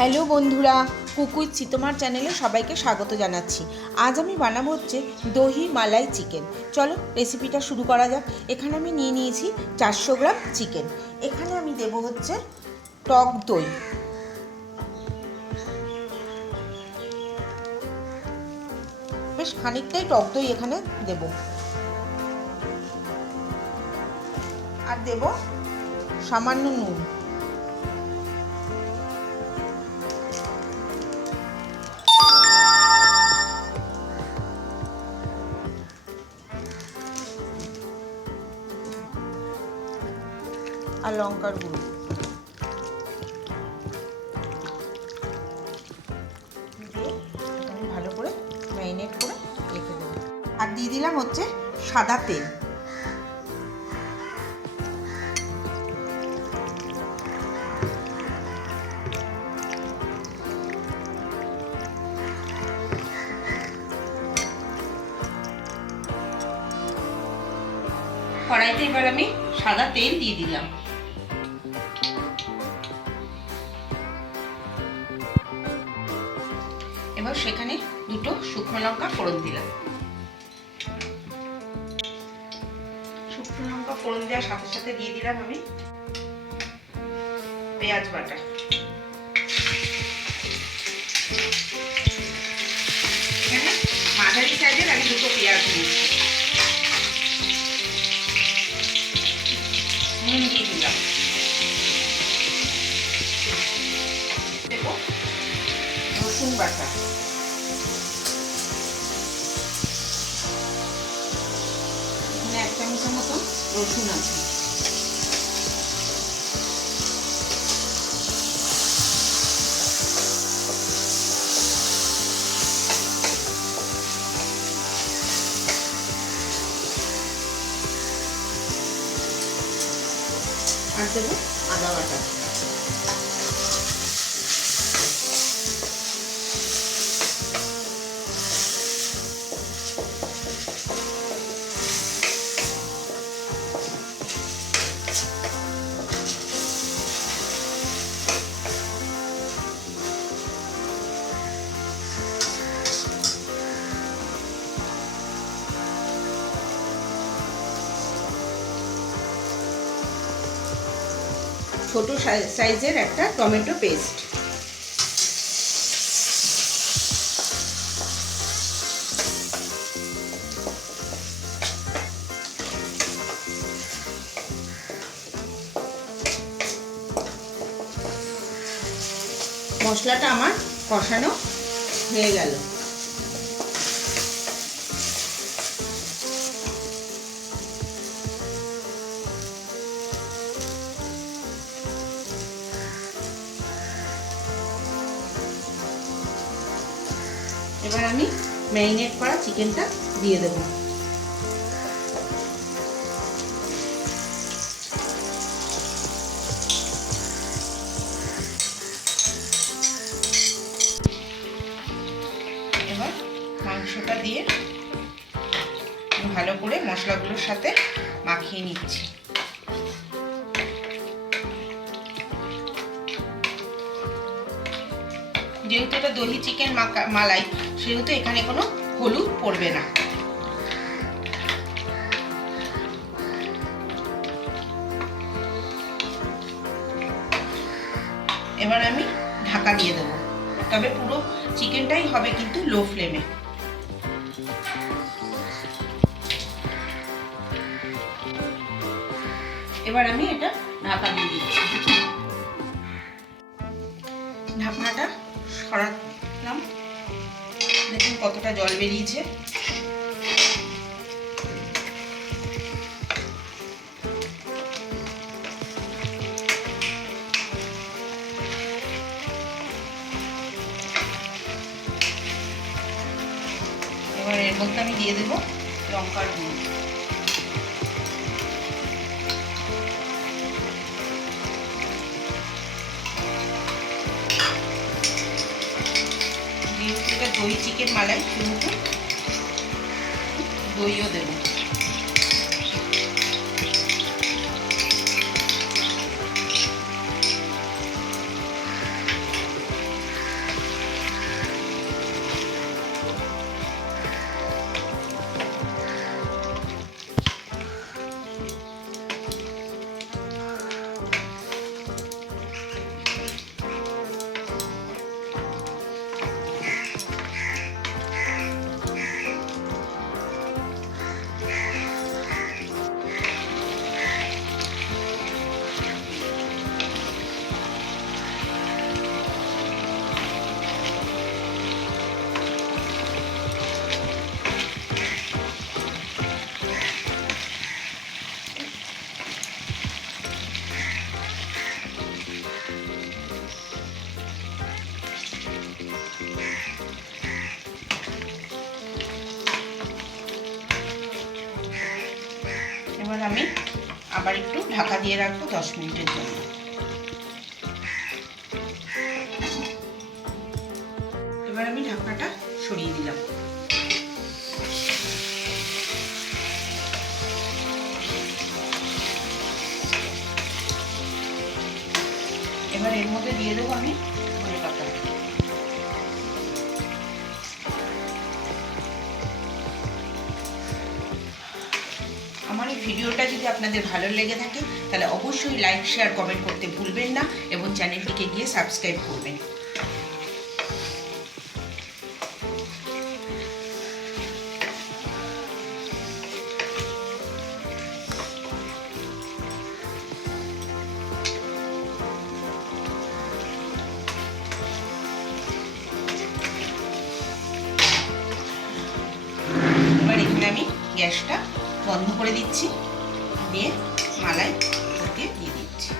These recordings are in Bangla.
হ্যালো বন্ধুরা, কুকুর চিতমার চ্যানেলে সবাইকে স্বাগত জানাচ্ছি। আজ আমি বানাবো হচ্ছে দহি মালাই চিকেন। চলো রেসিপিটা শুরু করা যাক। এখানে আমি নিয়ে নিয়েছি 400 গ্রাম চিকেন। এখানে আমি দেব হচ্ছে টক দই, বেশ খানিকটাই টক দই এখানে দেব, আর দেব সামান্য নুন, আর লঙ্কার গুঁড়ো দিয়ে আমি ভালো করে ম্যারিনেট করে রেখে দেবো। আর দিয়ে দিলাম হচ্ছে সাদা তেল। কড়াইতে এবার আমি সাদা তেল দিয়ে দিলাম। এবার সেখানে দুটো শুকনো লঙ্কা ফোড়ন দিলাম। শুকনো লঙ্কা ফোড়ন দেওয়ার সাথে সাথে দিয়ে দিলাম আমি পেঁয়াজ বাটা। এখানে মাঝারি সাইজের আমি দুটো পেঁয়াজ দিয়েছি। নুন দিয়ে দিলাম। দেব রসুন বাটা, এখানে 1 চামচের মতো রসুন আছে। আর দেবো আদা বাটা। ছোট সাইজের একটা টমেটো পেস্ট। মশলাটা আমার কষানো হয়ে গেল। এবার আমি ম্যারিনেট করা চিকেনটা দিয়ে দেব। এবার মাংসটা দিয়ে ভালো করে মশলাগুলোর সাথে মাখিয়ে নিচ্ছি। যেহেতু এটা দহি চিকেন মালাই, সেহেতু এখানে কোনো হলুদ পড়বে না। এবার আমি ঢাকা দিয়ে দেবো, তবে পুরো চিকেনটাই হবে কিন্তু লো ফ্লেমে। এবার আমি এটা ঢাকা দিয়ে দিচ্ছি। ঢাকনাটা সরালাম, দেখুন কতটা জল বেরিয়েছে। এবার এর মধ্যে আমি দিয়ে দেবো লঙ্কার গুঁড়ো। যেহেতু এটা দই চিকেন মালাই, সেহেতু দইও দেবো। এবার আমি আবার একটু ঢাকা দিয়ে রাখবো 10 মিনিটের জন্য। এবার আমি ঢাকনাটা সরিয়ে দিলাম। এবার এর মধ্যে দিয়ে দেবো আমি ধনে পাতা। আমার এই ভিডিওটা যদি আপনাদের ভালো লেগে থাকে তাহলে অবশ্যই লাইক, শেয়ার, কমেন্ট করতে ভুলবেন না এবং চ্যানেলটিকে গিয়ে সাবস্ক্রাইব করবেন। এবার এখানে আমি গ্যাসটা বন্ধ করে দিচ্ছি, দিয়ে মালাই দিয়ে দিচ্ছি।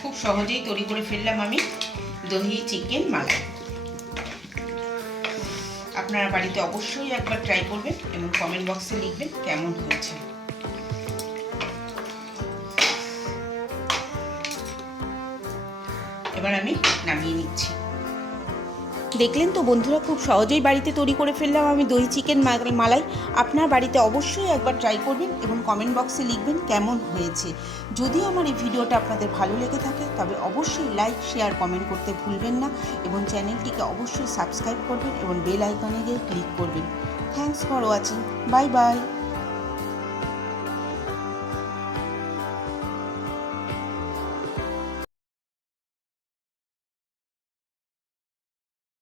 খুব সহজেই তৈরি করে ফেললাম আমি দহি চিকেন মালাই। আপনারা বাড়িতে অবশ্যই একবার ট্রাই করবেন এবং কমেন্ট বক্সে লিখবেন কেমন হয়েছে। এবার আমি নামিয়ে নিচ্ছি। দেখলেন তো বন্ধুরা, খুব সহজেই বাড়িতে তৈরি করে ফেললাম আমি দহি চিকেন মালাই। আপনার বাড়িতে অবশ্যই একবার ট্রাই করবেন এবং কমেন্ট বক্সে লিখবেন কেমন হয়েছে। যদি আমার এই ভিডিওটা আপনাদের ভালো লেগে থাকে তবে অবশ্যই লাইক, শেয়ার, কমেন্ট করতে ভুলবেন না এবং চ্যানেলটিকে অবশ্যই সাবস্ক্রাইব করবেন এবং বেল আইকনে গিয়ে ক্লিক করবেন। Thanks for watching. Bye bye.